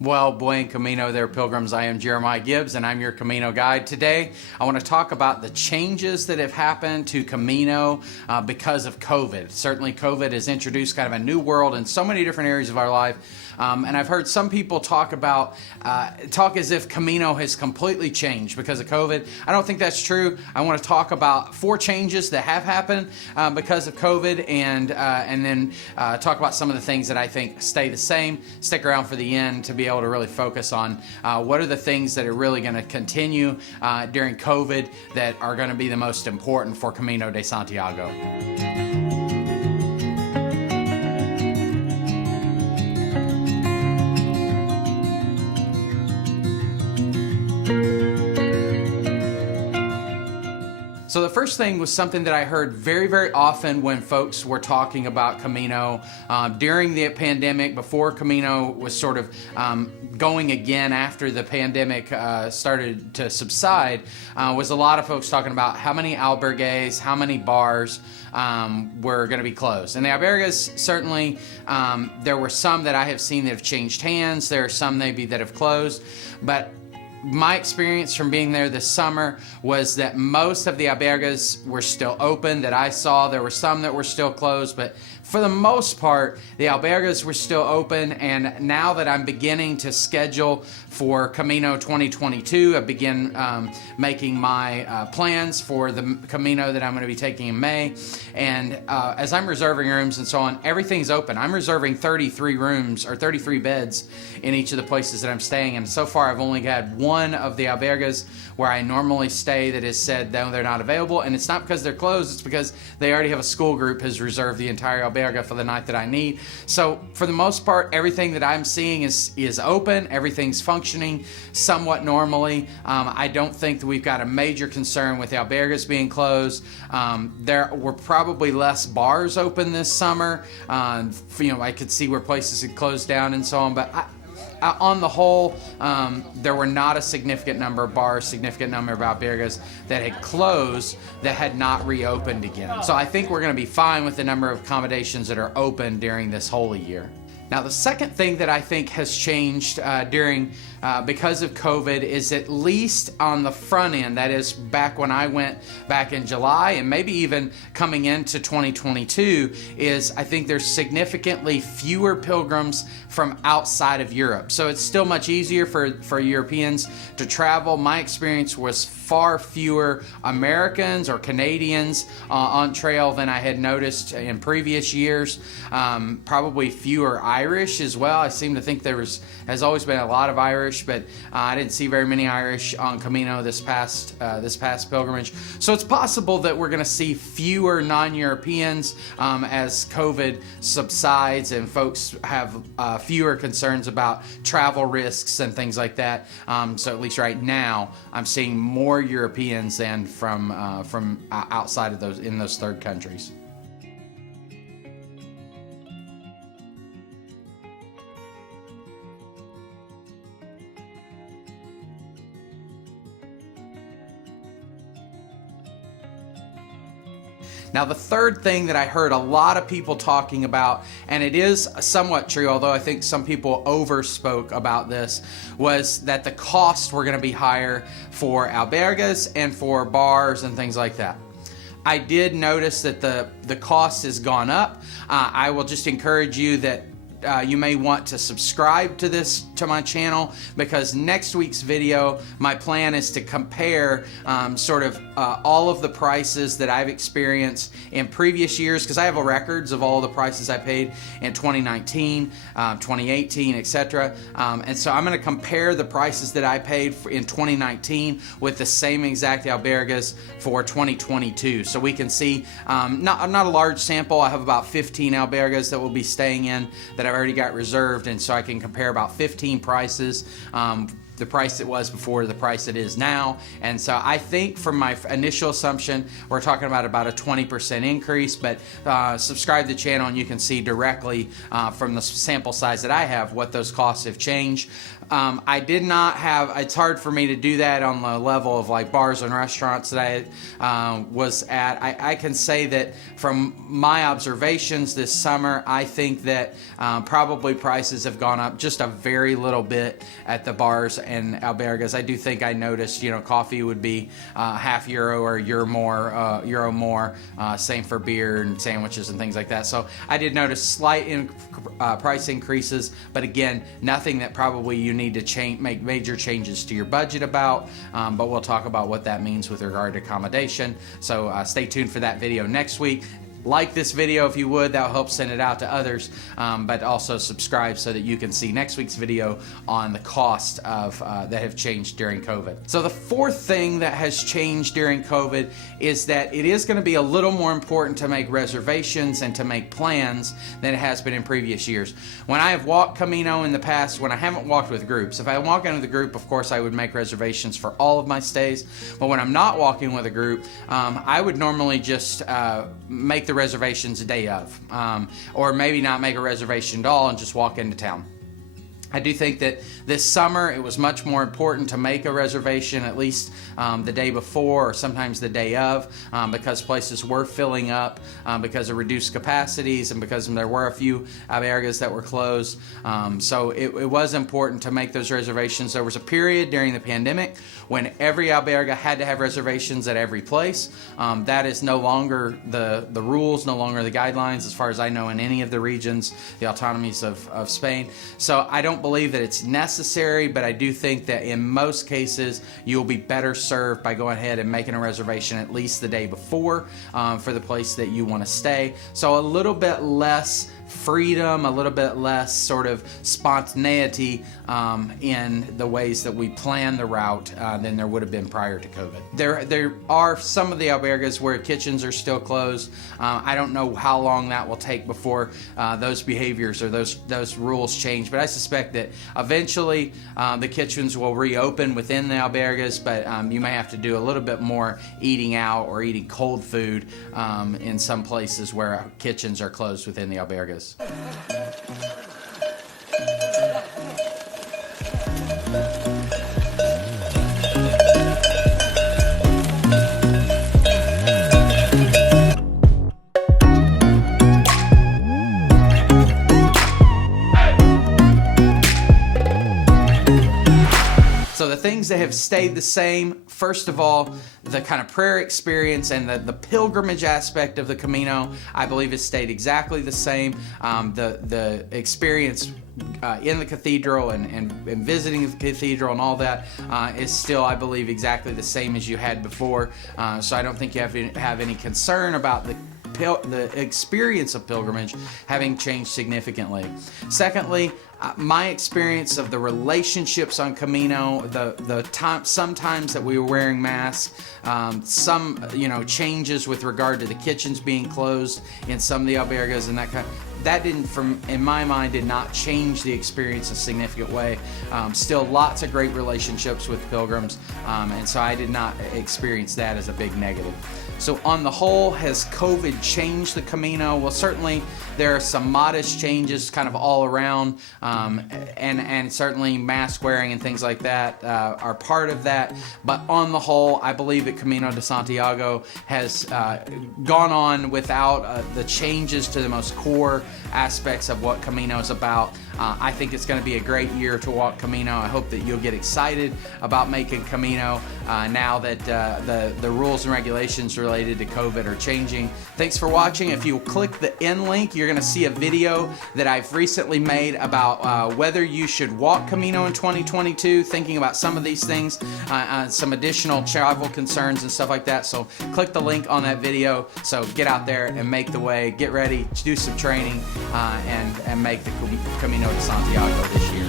Well, buen camino there, pilgrims. I am Jeremiah Gibbs, and I'm your Camino guide. Today, I want to talk about the changes that have happened to Camino because of COVID. Certainly, COVID has introduced kind of a new world in so many different areas of our life. And I've heard some people talk as if Camino has completely changed because of COVID. I don't think that's true. I want to talk about 4 changes that have happened because of COVID, and then talk about some of the things that I think stay the same. Stick around for the end to be able to really focus on what are the things that are really going to continue during COVID that are going to be the most important for Camino de Santiago. So the first thing was something that I heard very, very often when folks were talking about Camino during the pandemic, before Camino was sort of going again after the pandemic started to subside, was a lot of folks talking about how many albergues, how many bars were going to be closed. And the albergues, certainly, there were some that I have seen that have changed hands. There are some maybe that have closed, but my experience from being there this summer was that most of the albergues were still open that I saw. There were some that were still closed, but for the most part, the albergues were still open. And now that I'm beginning to schedule for Camino 2022, I begin making my plans for the Camino that I'm going to be taking in May. And as I'm reserving rooms and so on, everything's open. I'm reserving 33 rooms or 33 beds in each of the places that I'm staying. And so far, I've only had one of the albergues where I normally stay that has said no, they're not available. And it's not because they're closed, it's because they already have a school group has reserved the entire albergue for the night that I need. So for the most part, everything that I'm seeing is open. Everything's functioning somewhat normally. I don't think that we've got a major concern with the albergues being closed. There were probably less bars open this summer. I could see where places had closed down and so on, but on the whole, there were not a significant number of bars, significant number of albergues that had closed that had not reopened again. So I think we're going to be fine with the number of accommodations that are open during this holy year. Now, the second thing that I think has changed because of COVID is, at least on the front end, that is back when I went back in July and maybe even coming into 2022, is I think there's significantly fewer pilgrims from outside of Europe. So it's still much easier for Europeans to travel. My experience was far fewer Americans or Canadians on trail than I had noticed in previous years. Probably fewer Irish as well. I seem to think has always been a lot of Irish, but I didn't see very many Irish on Camino this past pilgrimage. So it's possible that we're going to see fewer non-Europeans as COVID subsides and folks have fewer concerns about travel risks and things like that. So at least right now, I'm seeing more Europeans than from outside of those third countries. Now, the third thing that I heard a lot of people talking about, and it is somewhat true, although I think some people overspoke about this, was that the costs were going to be higher for albergues and for bars and things like that. I did notice that the cost has gone up. I will just encourage you that you may want to subscribe to my channel, because next week's video, my plan is to compare all of the prices that I've experienced in previous years, because I have records of all the prices I paid in 2019, 2018, etc. And so I'm going to compare the prices that I paid in 2019 with the same exact albergues for 2022. So we can see, not a large sample. I have about 15 albergues that we'll be staying in that I've already got reserved, and so I can compare about 15 prices the price it was before the price it is now. And so I think from my initial assumption, we're talking about a 20% increase, but subscribe to the channel and you can see directly from the sample size that I have what those costs have changed. I did not have, it's hard for me to do that on the level of like bars and restaurants that I was at. I can say that from my observations this summer, I think that probably prices have gone up just a very little bit at the bars and albergas. I do think I noticed, you know, coffee would be €0.50 or euro more, same for beer and sandwiches and things like that. So I did notice slight price increases, but again, nothing that probably you need to make major changes to your budget about, but we'll talk about what that means with regard to accommodation. So stay tuned for that video next week. Like this video if you would, that will help send it out to others, but also subscribe so that you can see next week's video on the cost of that have changed during COVID. So the fourth thing that has changed during COVID is that it is going to be a little more important to make reservations and to make plans than it has been in previous years. When I have walked Camino in the past, when I haven't walked with groups, if I walk into the group, of course I would make reservations for all of my stays, but when I'm not walking with a group, I would normally just make the reservations a day of, or maybe not make a reservation at all and just walk into town. I do think that this summer it was much more important to make a reservation at least the day before or sometimes the day of, because places were filling up because of reduced capacities and because there were a few albergas that were closed. So it was important to make those reservations. There was a period during the pandemic when every alberga had to have reservations at every place. That is no longer the rules, no longer the guidelines as far as I know in any of the regions, the autonomies of Spain. So I don't believe that it's necessary, but I do think that in most cases you'll be better served by going ahead and making a reservation at least the day before for the place that you want to stay. So a little bit less freedom, a little bit less sort of spontaneity in the ways that we plan the route than there would have been prior to COVID. There are some of the albergas where kitchens are still closed. I don't know how long that will take before those behaviors or those rules change, but I suspect that eventually the kitchens will reopen within the albergas, but you may have to do a little bit more eating out or eating cold food in some places where kitchens are closed within the albergas. So the things that have stayed the same, first of all, the kind of prayer experience and the pilgrimage aspect of the Camino, I believe has stayed exactly the same. The experience in the cathedral and visiting the cathedral and all that is still, I believe, exactly the same as you had before. So I don't think you have any concern about the experience of pilgrimage having changed significantly. Secondly, my experience of the relationships on Camino, sometimes that we were wearing masks, some changes with regard to the kitchens being closed in some of the albergas and that didn't, in my mind, did not change the experience in a significant way. Still lots of great relationships with pilgrims, and so I did not experience that as a big negative. So on the whole, has COVID changed the Camino? Well, certainly there are some modest changes kind of all around, and certainly mask wearing and things like that are part of that. But on the whole, I believe that Camino de Santiago has gone on without the changes to the most core aspects of what Camino is about. I think it's going to be a great year to walk Camino. I hope that you'll get excited about making Camino now that the rules and regulations related to COVID are changing. Thanks for watching. If you click the end link, you're going to see a video that I've recently made about whether you should walk Camino in 2022, thinking about some of these things, some additional travel concerns and stuff like that. So click the link on that video. So get out there and make the way, get ready, do some training, and make the Camino de Santiago this year.